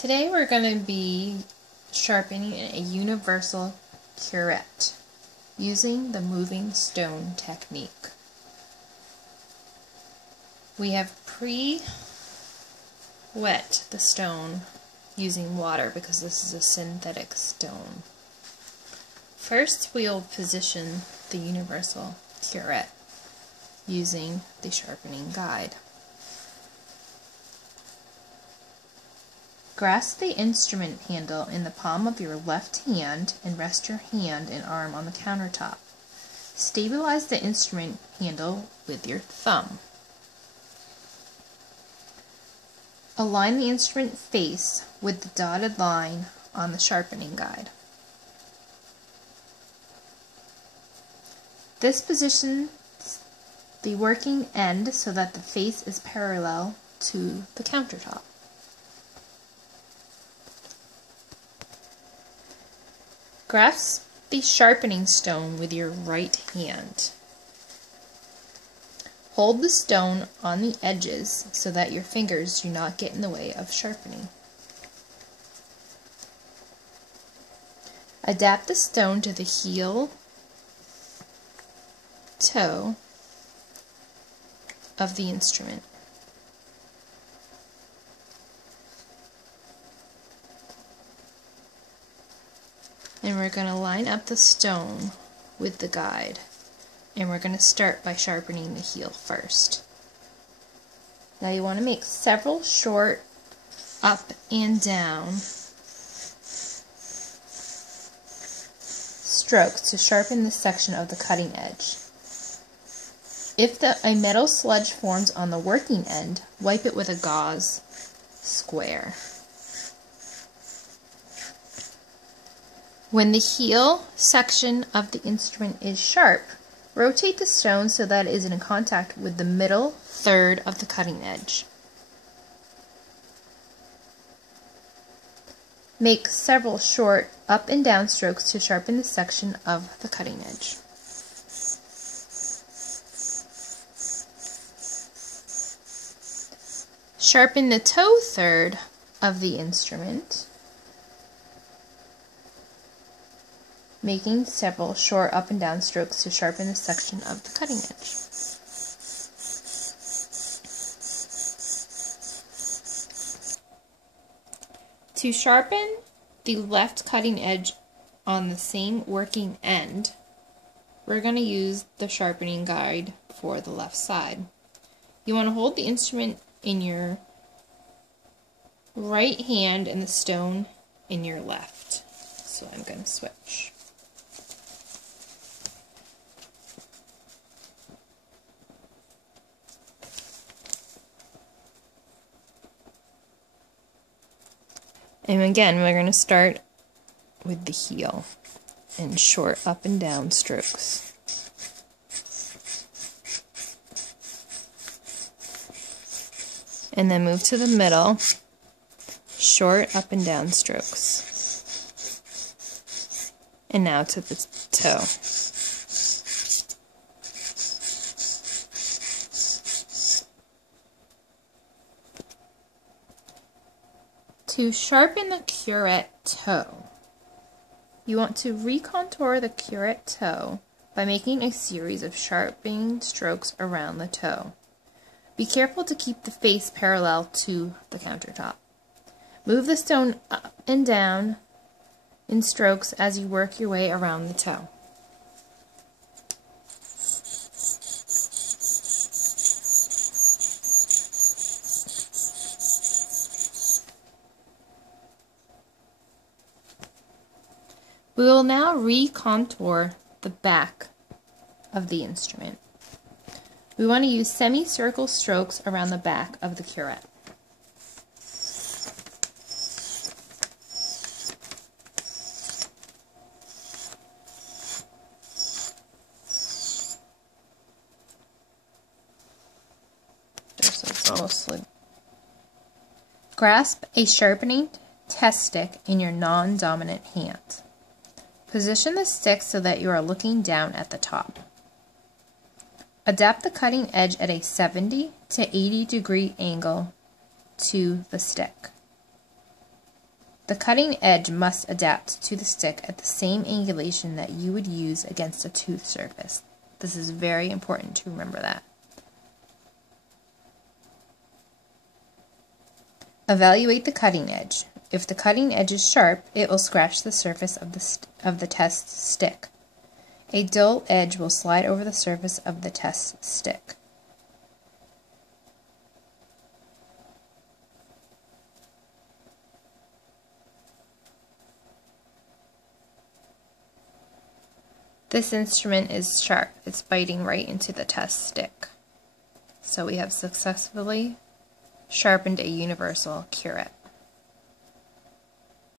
Today we're going to be sharpening a universal curette using the moving stone technique. We have pre-wet the stone using water because this is a synthetic stone. First we'll position the universal curette using the sharpening guide. Grasp the instrument handle in the palm of your left hand and rest your hand and arm on the countertop. Stabilize the instrument handle with your thumb. Align the instrument face with the dotted line on the sharpening guide. This positions the working end so that the face is parallel to the countertop. Grasp the sharpening stone with your right hand. Hold the stone on the edges so that your fingers do not get in the way of sharpening. Adapt the stone to the heel toe of the instrument. And we're going to line up the stone with the guide. And we're going to start by sharpening the heel first. Now you want to make several short up and down strokes to sharpen this section of the cutting edge. If a metal sludge forms on the working end, wipe it with a gauze square. When the heel section of the instrument is sharp, rotate the stone so that it is in contact with the middle third of the cutting edge. Make several short up and down strokes to sharpen this section of the cutting edge. Sharpen the toe third of the instrument, making several short up and down strokes to sharpen the section of the cutting edge. To sharpen the left cutting edge on the same working end, we're going to use the sharpening guide for the left side. You want to hold the instrument in your right hand and the stone in your left. So I'm going to switch. And again, we're going to start with the heel and short up and down strokes. And then move to the middle, short up and down strokes. And now to the toe. To sharpen the curette toe, you want to recontour the curette toe by making a series of sharpening strokes around the toe. Be careful to keep the face parallel to the countertop. Move the stone up and down in strokes as you work your way around the toe. We will now recontour the back of the instrument. We want to use semicircle strokes around the back of the curette. So it's mostly. Grasp a sharpening test stick in your non-dominant hand. Position the stick so that you are looking down at the top. Adapt the cutting edge at a 70 to 80 degree angle to the stick. The cutting edge must adapt to the stick at the same angulation that you would use against a tooth surface. This is very important to remember that. Evaluate the cutting edge. If the cutting edge is sharp, it will scratch the surface of the test stick. A dull edge will slide over the surface of the test stick. This instrument is sharp. It's biting right into the test stick. So we have successfully sharpened a universal curette.